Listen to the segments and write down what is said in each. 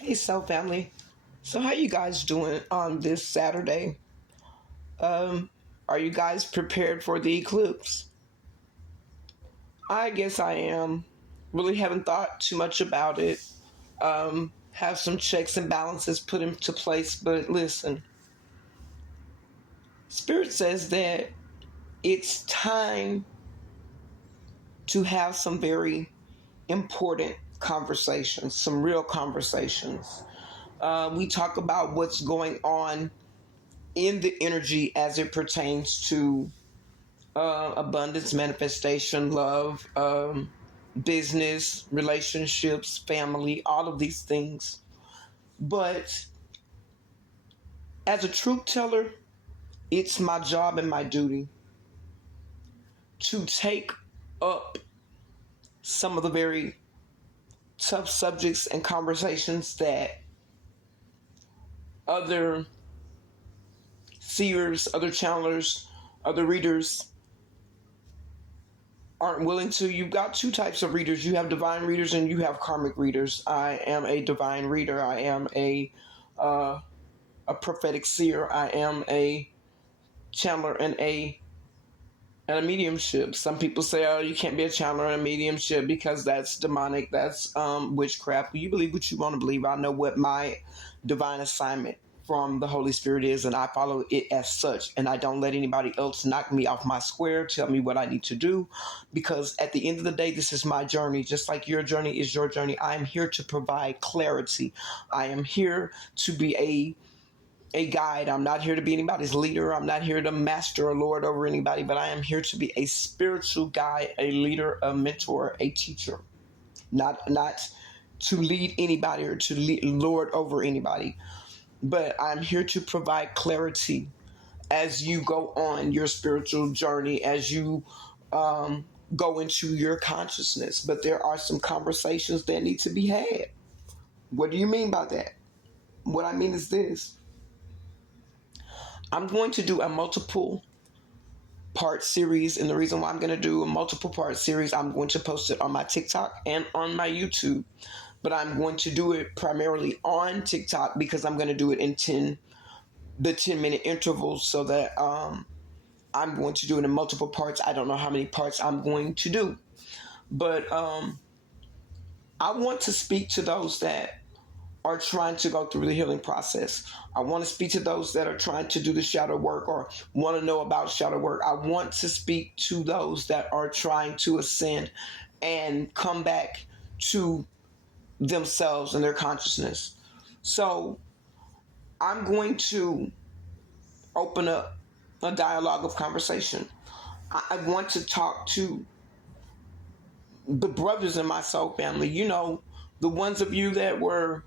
Hey, Soul Family. So, how you guys doing on this Saturday? Um, are you guys prepared for the eclipse? I guess I am. Really haven't thought too much about it. Have some checks and balances put into place, but listen, Spirit says that it's time to have some very important conversations, some real conversations. We talk about what's going on in the energy as it pertains to abundance, manifestation, love, business, relationships, family, all of these things. But as a truth teller, it's my job and my duty to take up some of the very tough subjects and conversations that other seers, other channelers, other readers aren't willing to. You've got two types of readers. You have divine readers and you have karmic readers. I am a divine reader. I am a prophetic seer. I am a channeler and a mediumship. Some people say, "Oh, you can't be a channeler and a mediumship because that's demonic. That's witchcraft." You believe what you want to believe. I know what my divine assignment from the Holy Spirit is, and I follow it as such. And I don't let anybody else knock me off my square, tell me what I need to do, because at the end of the day, this is my journey. Just like your journey is your journey, I am here to provide clarity. I am here to be a guide. I'm not here to be anybody's leader. I'm not here to master or lord over anybody, but I am here to be a spiritual guide, a leader, a mentor, a teacher. Not to lead anybody or to lord over anybody, but I'm here to provide clarity as you go on your spiritual journey, as you go into your consciousness. But there are some conversations that need to be had. What do you mean by that? What I mean is this. I'm going to do a multiple part series, and the reason why I'm going to do a multiple part series, I'm going to post it on my TikTok and on my YouTube, but I'm going to do it primarily on TikTok because I'm going to do it in 10-minute intervals, so that I'm going to do it in multiple parts. I don't know how many parts I'm going to do, but I want to speak to those that are trying to go through the healing process. I want to speak to those that are trying to do the shadow work or want to know about shadow work. I want to speak to those that are trying to ascend and come back to themselves and their consciousness. So I'm going to open up a dialogue of conversation. I want to talk to the brothers in my soul family. You know, the ones of you that were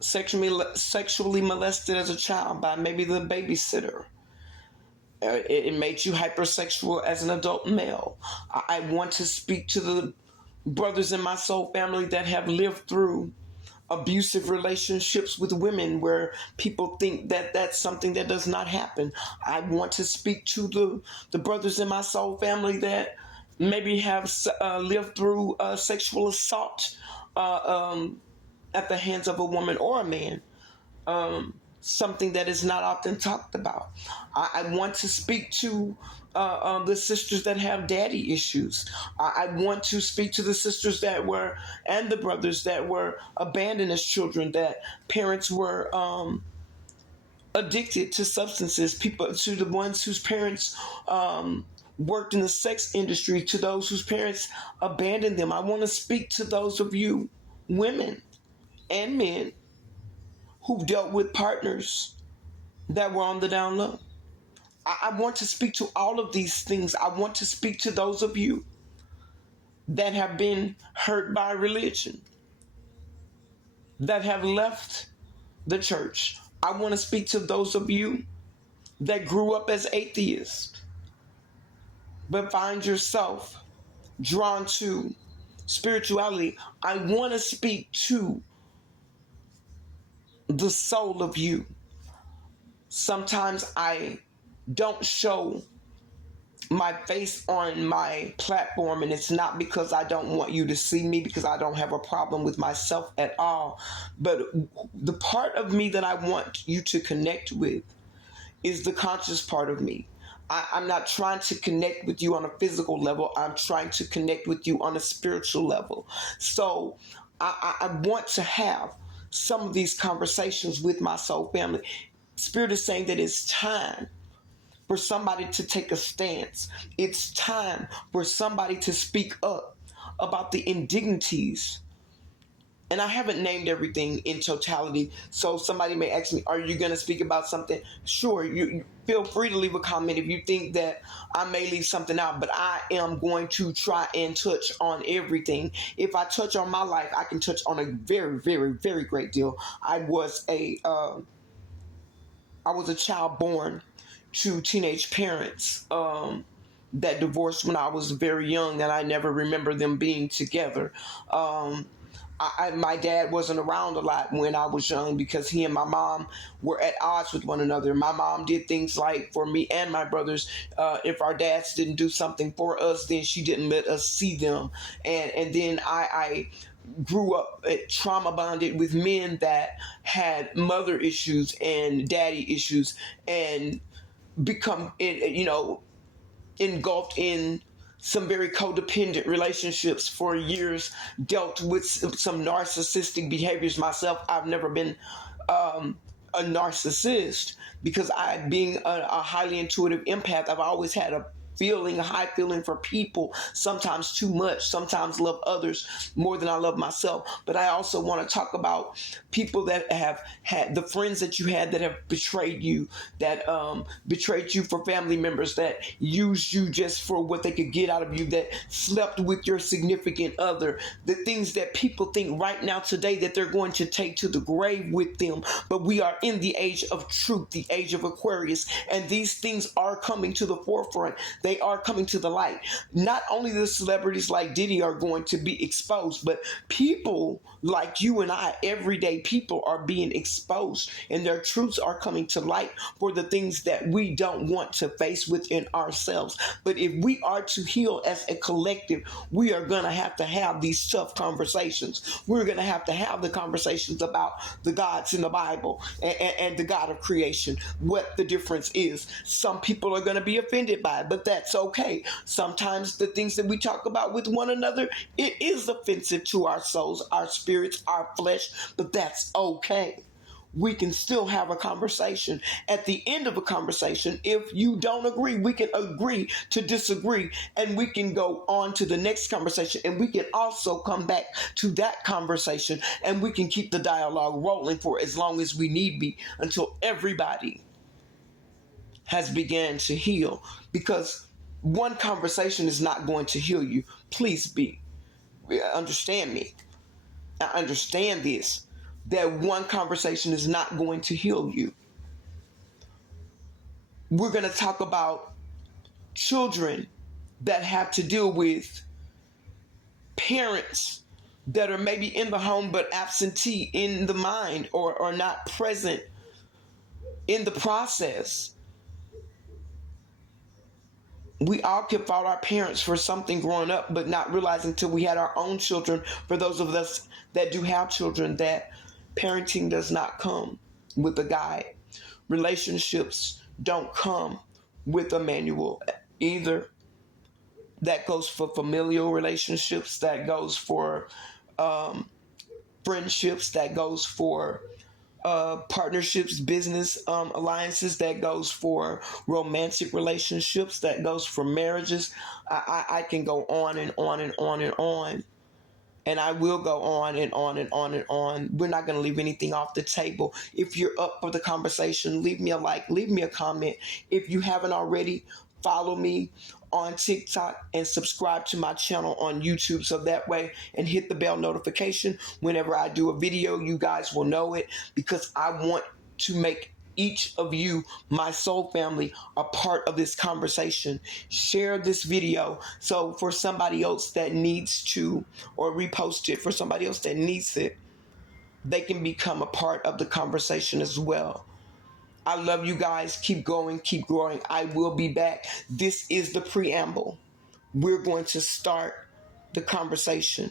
sexually molested as a child by maybe the babysitter. It made you hypersexual as an adult male. I want to speak to the brothers in my soul family that have lived through abusive relationships with women where people think that that's something that does not happen. I want to speak to the brothers in my soul family that maybe have lived through sexual assault at the hands of a woman or a man, something that is not often talked about. I want to speak to the sisters that have daddy issues. I want to speak to the sisters that were, and the brothers that were abandoned as children, that parents were addicted to substances, people, to the ones whose parents worked in the sex industry, to those whose parents abandoned them. I want to speak to those of you women and men who dealt with partners that were on the down low. I want to speak to all of these things. I want to speak to those of you that have been hurt by religion, that have left the church. I want to speak to those of you that grew up as atheists, but find yourself drawn to spirituality. I want to speak to the soul of you. Sometimes I don't show my face on my platform, and it's not because I don't want you to see me, because I don't have a problem with myself at all, but the part of me that I want you to connect with is the conscious part of me. I'm not trying to connect with you on a physical level. I'm trying to connect with you on a spiritual level. So I want to have some of these conversations with my soul family. Spirit is saying that it's time for somebody to take a stance. It's time for somebody to speak up about the indignities. And I haven't named everything in totality, so somebody may ask me, are you going to speak about something? Sure, you feel free to leave a comment if you think that I may leave something out, but I am going to try and touch on everything. If I touch on my life, I can touch on a very, very, very great deal. I was a child born to teenage parents that divorced when I was very young, and I never remember them being together. My dad wasn't around a lot when I was young because he and my mom were at odds with one another. My mom did things like, for me and my brothers, if our dads didn't do something for us, then she didn't let us see them. And then I grew up trauma bonded with men that had mother issues and daddy issues, and become, engulfed in some very codependent relationships for years, dealt with some narcissistic behaviors myself. I've never been a narcissist because being a highly intuitive empath, I've always had a high feeling for people, sometimes too much, sometimes love others more than I love myself. But I also want to talk about people that have had, the friends that you had that have betrayed you, that betrayed you for family members, that used you just for what they could get out of you, that slept with your significant other, the things that people think right now today that they're going to take to the grave with them. But we are in the age of truth, the age of Aquarius, and these things are coming to the forefront. They are coming to the light. Not only the celebrities like Diddy are going to be exposed, but people like you and I, everyday people, are being exposed, and their truths are coming to light for the things that we don't want to face within ourselves. But if we are to heal as a collective, we are going to have these tough conversations. We're going to have the conversations about the gods in the Bible and the God of creation, what the difference is. Some people are going to be offended by it, but that's okay. Sometimes the things that we talk about with one another, it is offensive to our souls, our spirits, our flesh, but that's okay. We can still have a conversation. At the end of a conversation, if you don't agree, we can agree to disagree, and we can go on to the next conversation, and we can also come back to that conversation, and we can keep the dialogue rolling for as long as we need be, until everybody has began to heal. Because one conversation is not going to heal you. Please understand me. I understand this, that one conversation is not going to heal you. We're going to talk about children that have to deal with parents that are maybe in the home but absentee in the mind, or not present in the process. We all can fault our parents for something growing up, but not realizing until we had our own children, for those of us that do have children, that parenting does not come with a guide. Relationships don't come with a manual either. That goes for familial relationships, that goes for friendships, that goes for partnerships, business alliances, that goes for romantic relationships, that goes for marriages. I can go on and on and on and on. And I will go on and on and on and on. We're not going to leave anything off the table. If you're up for the conversation, leave me a like, leave me a comment. If you haven't already, follow me on TikTok and subscribe to my channel on YouTube, so that way, and hit the bell notification whenever I do a video. You guys will know it, because I want to make each of you, my soul family, a part of this conversation. Share this video so for somebody else that needs to, or repost it for somebody else that needs it, they can become a part of the conversation as well. I love you guys. Keep going, keep growing. I will be back. This is the preamble. We're going to start the conversation.